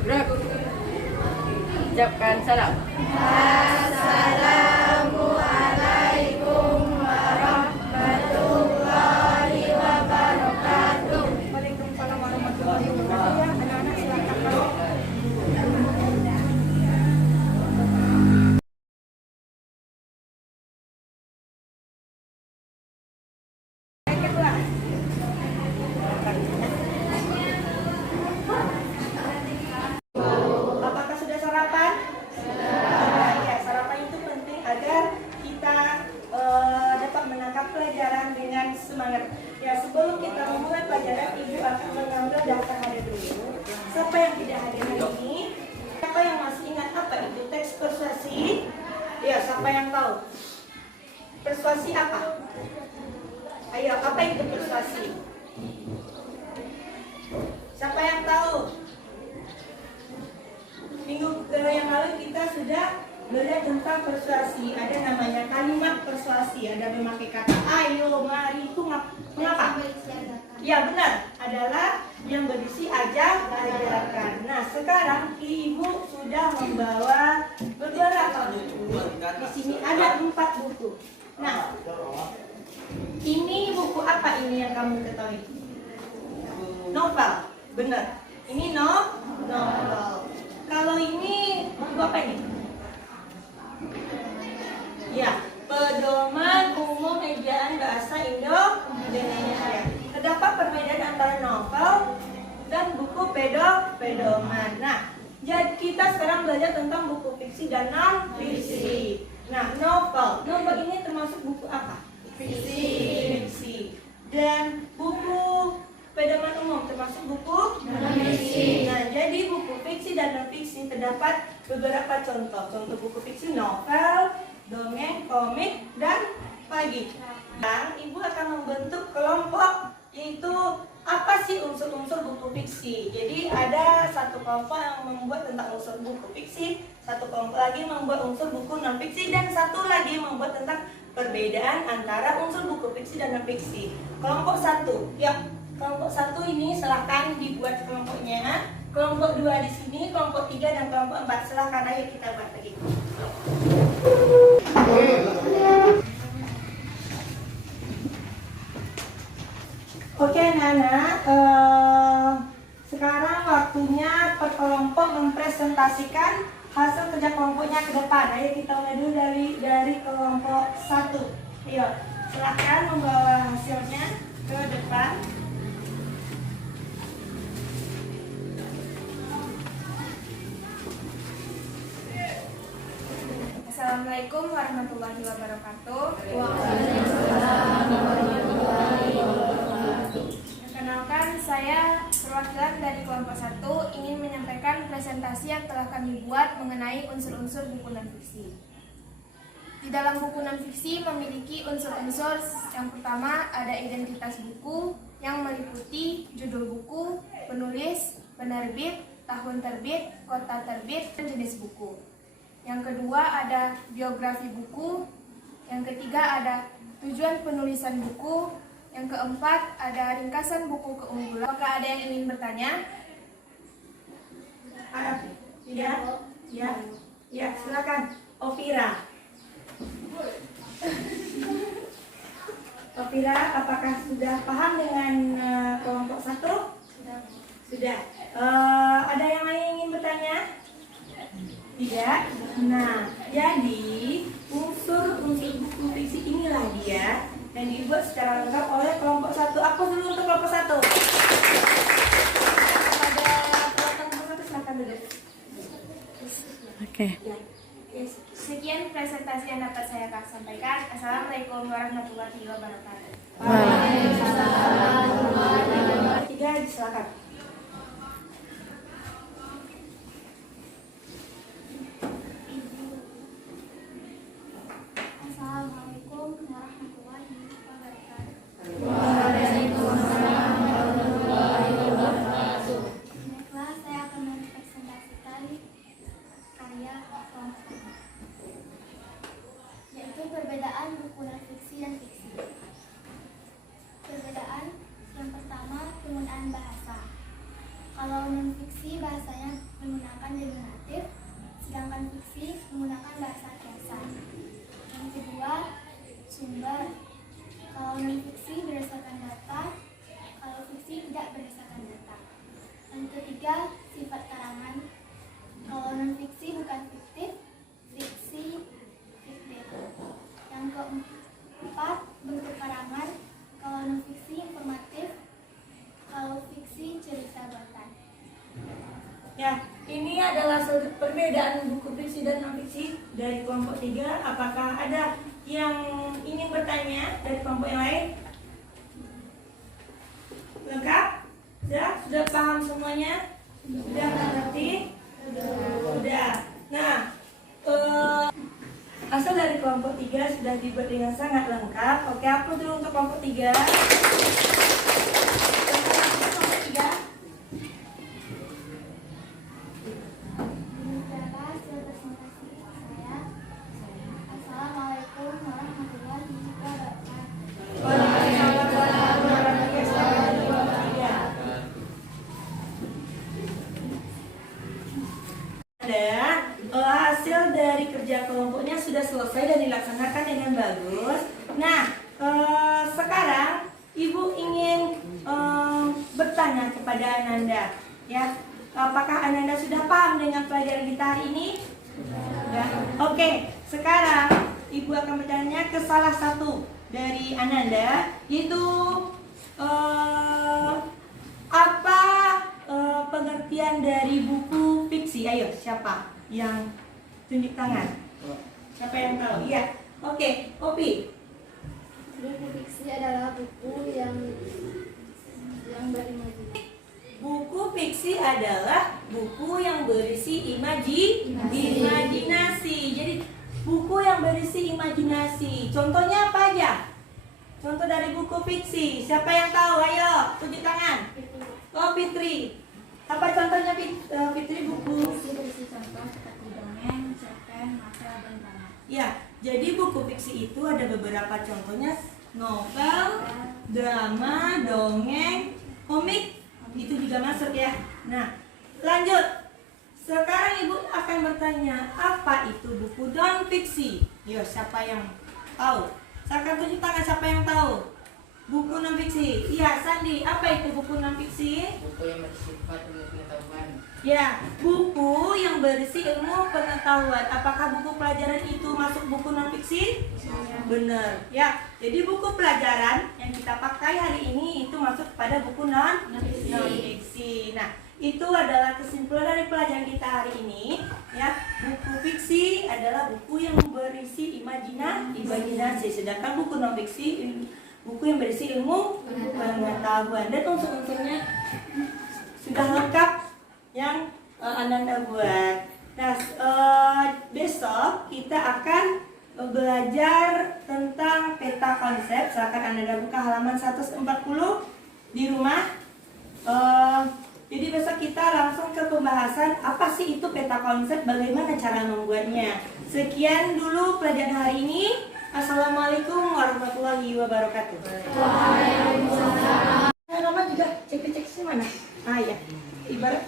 Gerak. Ucapkan salam. Assalamualaikum warahmatullahi wabarakatuh. Waalaikumsalam warahmatullahi wabarakatuh. Ya, anak-anak silakan. Apakah sudah sarapan? Ya, sarapan itu penting agar kita dapat menangkap pelajaran dengan semangat. Ya, sebelum kita memulai pelajaran, Ibu akan mengambil daftar hadir dulu. Siapa yang tidak hadir hari ini? Siapa yang masih ingat apa itu teks persuasi? Ya, siapa yang tahu? Persuasi apa? Ayo, apa itu persuasi? Siapa yang tahu? Minggu yang lalu kita sudah belajar tentang persuasi. Ada namanya kalimat persuasi. Ada memakai kata ayo, mari, itu mengapa? Ya benar, adalah yang berisi ajak ajakan. Nah sekarang Ibu sudah membawa beberapa buku. Di sini ada 4 buku. Nah, ini buku apa ini yang kamu ketahui? Novel, benar. Ini novel. Kalau ini buku apa ini? Ya, pedoman umum ejaan bahasa Indonesia. Terdapat perbedaan antara novel dan buku pedoman. Nah, jadi kita sekarang belajar tentang buku fiksi dan non fiksi. Nah, novel ini termasuk buku apa? Fiksi. Dan buku pedoman umum termasuk buku non-fiksi. Nah, jadi buku fiksi dan non-fiksi terdapat beberapa contoh. Contoh buku fiksi novel, dongeng, komik, dan pagi. Dan Ibu akan membentuk kelompok, yaitu apa sih unsur-unsur buku fiksi. Jadi ada satu kelompok yang membuat tentang unsur buku fiksi, satu kelompok lagi membuat unsur buku non-fiksi, dan satu lagi membuat tentang perbedaan antara unsur buku fiksi dan non-fiksi. Kelompok 1, ya. Kelompok 1 ini silahkan dibuat kelompoknya. Kelompok 2 di sini, kelompok 3 dan kelompok 4 silahkan ayo kita buat lagi. Oke anak-anak, sekarang waktunya per kelompok mempresentasikan hasil kerja kelompoknya ke depan. Ayo kita mulai dulu dari kelompok 1. Ayo, silahkan membawa hasilnya ke depan. Assalamualaikum warahmatullahi wabarakatuh. Perkenalkan, saya perwakilan dari kelompok 1 ingin menyampaikan presentasi yang telah kami buat mengenai unsur-unsur buku non-fiksi. Di dalam buku non-fiksi memiliki unsur-unsur. Yang pertama ada identitas buku yang meliputi judul buku, penulis, penerbit, tahun terbit, kota terbit, dan jenis buku. Yang kedua ada biografi buku. Yang ketiga ada tujuan penulisan buku. Yang keempat ada ringkasan buku keunggulan. Apakah ada yang ingin bertanya? Ada? Tidak? Ya? Ya, silakan. Ovira. Ovira, apakah sudah paham dengan kelompok 1? Sudah. Ada yang lain yang ingin bertanya? Tidak? Nah, jadi unsur-unsur buku fiksi inilah dia yang dibuat secara lengkap oleh kelompok 1. Aku dulu untuk kelompok 1. Pada kelompok 1 silakan duduk. Oke. Ya. Sekian presentasi yang dapat saya sampaikan. Assalamualaikum warahmatullahi wabarakatuh. Waalaikumsalam. 3 silakan. Assalamualaikum warahmatullahi wabarakatuh. Baiklah, saya akan mempresentasikan karya kelompok ini, yaitu perbedaan buku non-fiksi dan fiksi. Perbedaan yang pertama, penggunaan bahasa. menggunakan denominatif, sedangkan fiksi menggunakan bahasa kiasan. Yang kedua, sumber. Kalau non-fiksi berdasarkan data, kalau fiksi tidak berdasarkan data. Yang ketiga, sifat karangan. Kalau non-fiksi bukan fiktif, fiksi fiktif. Yang keempat, bentuk karangan. Kalau non-fiksi informatif, kalau fiksi cerita buatan. Ya, ini adalah perbedaan buku fiksi dan non-fiksi dari kelompok 3. Apakah ada yang ingin bertanya dari kelompok yang lain? Lengkap? Sudah paham semuanya? Sudah mengerti? Sudah. Nah, asal dari kelompok 3 sudah dibuat dengan sangat lengkap. Oke, upload dulu untuk kelompok 3. Kelompok 3. Demikianlah hasil presentasi saya. Assalamualaikum warahmatullahi wabarakatuh. Hasil dari kerja kelompoknya sudah selesai dan dilaksanakan dengan bagus. Nah, sekarang Ibu ingin bertanya kepada Ananda, ya, apakah Ananda sudah paham dengan pelajaran kita hari ini? Ya. Oke, sekarang Ibu akan bertanya ke salah satu dari Ananda, yaitu apa pengertian dari buku fiksi? Ayo, siapa yang tunjuk tangan? Siapa yang tahu? Iya. Oke, Opi. Buku fiksi adalah buku yang berimajinasi. Buku fiksi adalah buku yang berisi imajinasi. Jadi buku yang berisi imajinasi. Contohnya apa aja? Contoh dari buku fiksi. Siapa yang tahu? Ayo, tunjuk tangan. Oh, Fitri. Apa contohnya Fitri buku? Berisi contoh seperti dongeng, cerpen, novel, dan drama. Ya, jadi buku fiksi itu ada beberapa contohnya: novel, drama, dongeng, komik. Itu juga masuk ya. Nah, lanjut. Sekarang Ibu akan bertanya, apa itu buku non fiksi? Yo, siapa yang tahu? Saya akan tunjuk tangan siapa yang tahu. Buku non fiksi. Iya, Sandi, apa itu buku non fiksi? Buku yang bersifat ilmu pengetahuan. Ya, buku yang berisi ilmu pengetahuan. Apakah buku pelajaran itu masuk buku non fiksi? Benar. Ya, jadi buku pelajaran yang kita pakai hari ini itu masuk pada buku non fiksi. Nah, itu adalah kesimpulan dari pelajaran kita hari ini. Ya, buku fiksi adalah buku yang berisi imajinasi, sedangkan buku non fiksi buku yang berisi ilmu pengetahuan. Dan unsur-unsurnya sudah lengkap yang Ananda buat. Nah, besok kita akan belajar tentang peta konsep. Silakan Ananda buka halaman 140 di rumah. Jadi besok kita langsung ke pembahasan apa sih itu peta konsep, bagaimana cara membuatnya. Sekian dulu pelajaran hari ini. Assalamualaikum warahmatullahi wabarakatuh. Waalaikumsalam. Roman juga cek sih mana? Ah ya, ibarat.